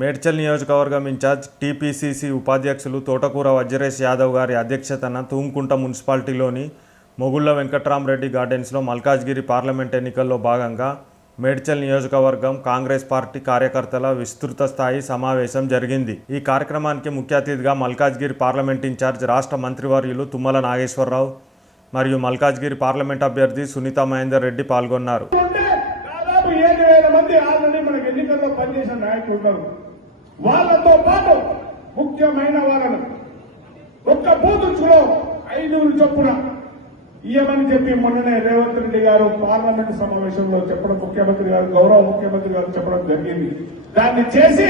మేడ్చల్ నియోజకవర్గం incharge TPCC ఉపాధ్యక్షులు తోటకూర వజ్రేష్ యాదవ్ గారి అధ్యక్షతన తూంకుంట మున్సిపాలిటీలోని మొగుళ్ళ వెంకట్రామరెడ్డి గార్డెన్స్లో మల్కాజ్గిరి పార్లమెంట్ ఎన్నికల్లో భాగంగా మేడ్చల్ నియోజకవర్గం కాంగ్రెస్ పార్టీ కార్యకర్తల విస్తృత స్థాయి సమావేశం జరిగింది. ఈ కార్యక్రమానికి ముఖ్య అతిథిగా మల్కాజ్గిరి పార్లమెంట్ ఇన్ఛార్జ్ రాష్ట్ర మంత్రివర్యులు తుమ్మల నాగేశ్వరరావు మరియు మల్కాజ్గిరి పార్లమెంట్ అభ్యర్థి సునీత మహేందర్ రెడ్డి పాల్గొన్నారు. దాదాపు ఏడు వేల మంది ఆల్రెడీ మనకి ఎన్నికల్లో పనిచేసిన నాయకులు ఉన్నారు. వాళ్ళతో పాటు ముఖ్యమైన వాళ్ళను. ఒక్క బూతులో ఐదుగురు చొప్పున ఇయ్యమని చెప్పి మొన్ననే రేవంత్ రెడ్డి గారు పార్లమెంట్ సమావేశంలో చెప్పడం ముఖ్యమంత్రి గారు గౌరవ ముఖ్యమంత్రి గారు చెప్పడం జరిగింది. దాన్ని చేసి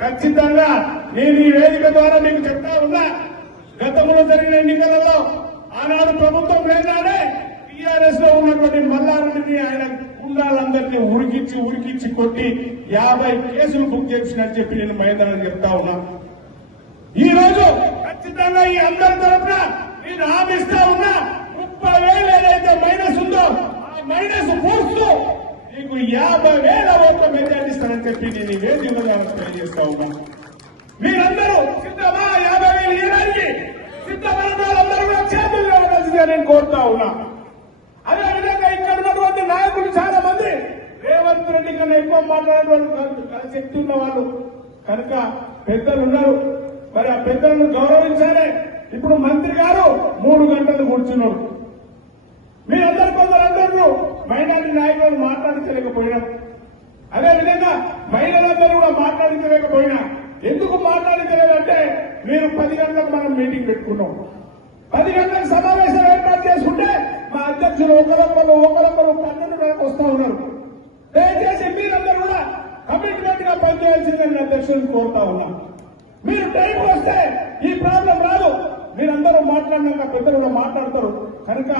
ఖచ్చితంగా నేను ఈ వేదిక ద్వారా మీకు చెప్తా ఉన్నా గతంలో జరిగిన ఎన్నికలలో ఆనాడు ప్రభుత్వం లేదానే టీఆర్ఎస్లో ఉన్నటువంటి మల్లారెడ్డిని ఆయన గుండాలందరినీ ఉరికించి ఉరికించి కొట్టి యాభై కేసులు బుక్ చేసినని చెప్పి నేను మైదానం చెప్తా ఉన్నా. ఈ రోజు ఖచ్చితంగా ఈ అందరి తరఫున నేను హామీస్తా ఉన్నా ముప్పై వేలు ఏదైతే మైనస్ ఉందో ఆ మైనస్ పూర్తు నీకు యాభై వేల ఓట్ల మెజార్టీ ఇస్తానని చెప్పి నేను వేదికగా తెలియజేస్తా ఉన్నా. మీరందరూ సిద్ధమా? యాభై వేలు ఇవ్వడానికి సిద్ధమైన వాళ్ళందరూ కూడా చేతులు లేవవలసిందిగా నేను కోరుతా ఉన్నా అదే విధంగా ఇక్కడ ఉన్నటువంటి నాయకులు చాలా మంది రేవంత్ రెడ్డి కన్నా శక్తి ఉన్న వాళ్ళు. కనుక పెద్దలు ఉన్నారు. మరి ఆ పెద్దలను గౌరవించాలి. ఇప్పుడు మంత్రి గారు మూడు గంటలు కూర్చున్నారు. మీరందరూ కొందరందరూ మైనార్టీ నాయకులను మాట్లాడించలేకపోయినా. అదే విధంగా మహిళలందరూ కూడా మాట్లాడించలేకపోయినా. ఎందుకు మాట్లాడించలేదంటే మీరు పది గంటలకు మనం మీటింగ్ పెట్టుకున్నాం. పది గంటలకు సమావేశం ఏర్పాటు చేసుకుంటే మా అధ్యక్షులు ఒకరొకరు ఒకరొకరు పన్నెండు గంటలకు వస్తా ఉన్నారు. కమిట్మెంట్ పనిచేయాల్సిందని అధ్యక్షులను కోరుతా ఉన్నా. మీరు టైం వస్తే ఈ ప్రాబ్లం రాదు. మీరందరూ మాట్లాడినాక పెద్దలు కూడా మాట్లాడతారు. కనుక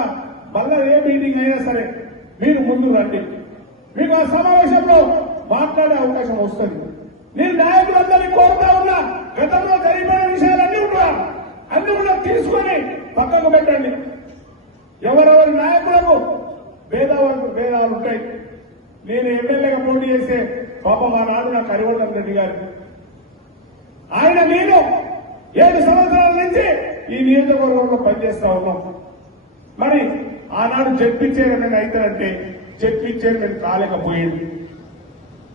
మళ్ళా ఏ మీటింగ్ అయినా సరే మీరు ముందు రండి. మీకు ఆ సమావేశంలో మాట్లాడే అవకాశం వస్తుంది. నేను నాయకులందరినీ కోరుతా ఉన్నా. గతంలో జరిగిపోయిన విషయాలన్నీ కూడా అన్ని కూడా తీసుకొని పక్కకు పెట్టండి. ఎవరెవరి నాయకులకు భేదాలు భేదాలు ఉంటాయి. నేను ఎమ్మెల్యేగా పోటీ చేసే పాపం నాన్న నాకు హరివర్ధన్ రెడ్డి గారు. ఆయన నేను ఏడు సంవత్సరాల నుంచి ఈ నియోజకవర్గంలో పనిచేస్తా ఉన్నాం. మరి ఆనాడు జడ్పించే విధంగా అవుతారంటే చెప్పించేది నేను కాలేకపోయింది.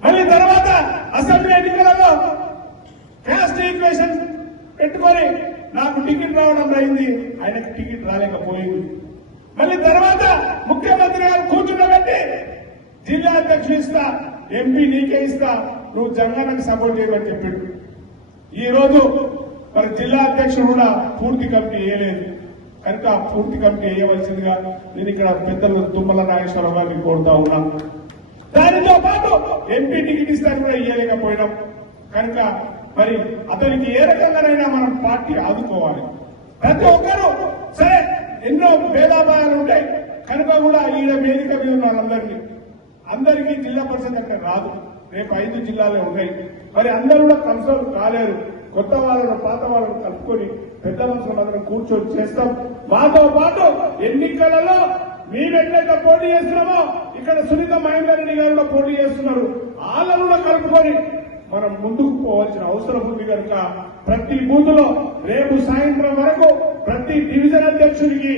మళ్ళీ తర్వాత అసెంబ్లీ ఎన్నికలలో క్యాస్ట్ ఈక్వేషన్ పెట్టుకొని నాకు టికెట్ రావడం అయింది. ఆయనకు టికెట్ రాలేకపోయింది. మళ్ళీ తర్వాత ముఖ్యమంత్రి గారు కూర్చుండబెట్టి జిల్లా అధ్యక్షులు ఇస్తా ఎంపీ నీకే ఇస్తా నువ్వు జంగానికి సపోర్ట్ చేయమని చెప్పాడు. ఈరోజు మరి జిల్లా అధ్యక్షుడు కూడా పూర్తి కమిటీ వేయలేదు. కనుక ఆ పూర్తి కమిటీ వేయవలసిందిగా నేను ఇక్కడ పెద్దలు తుమ్మల నాగేశ్వరరావు గారిని కోరుతా ఉన్నా. దానితో పాటు ఎంపీ టికెట్ ఇస్తాను కూడా ఇవ్వలేకపోయినాం కనుక మరి అతనికి ఏ రకంగానైనా మనం పార్టీ ఆదుకోవాలి. ప్రతి ఒక్కరూ సరే ఎన్నో భేదాభాయాలు ఉంటాయి కనుక కూడా ఈయన వేదిక మీద ఉన్న వాళ్ళందరినీ అందరికీ జిల్లా పరిషత్ అంటే రాదు. రేపు ఐదు జిల్లాలే ఉన్నాయి. మరి అందరూ కూడా కన్సల్ట్ కాలేరు. కొత్త వాళ్ళను పాత వాళ్ళను కలుపుకొని పెద్ద మనుషులందరం కూర్చొని చేస్తాం. మాతో పాటు ఎన్నికలలో మేమెట్లయితే పోటీ చేస్తున్నామో ఇక్కడ సునీత మహేందర్ రెడ్డి గారు కూడా పోటీ చేస్తున్నారు. వాళ్ళను కూడా కలుపుకొని మనం ముందుకు పోవాల్సిన అవసరం ఉంది కనుక ప్రతి బూత్లో రేపు సాయంత్రం వరకు ప్రతి డివిజన్ అధ్యక్షుడికి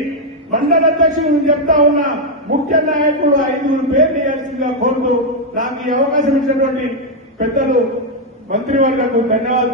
మండల అధ్యక్షుడికి చెప్తా ఉన్నా ముఖ్య నాయకుడు ఐదుగురు పేరు వేయాల్సిందిగా కోరుతూ నాకు ఈ అవకాశం ఇచ్చినటువంటి పెద్దలు మంత్రివర్గకు ధన్యవాదాలు.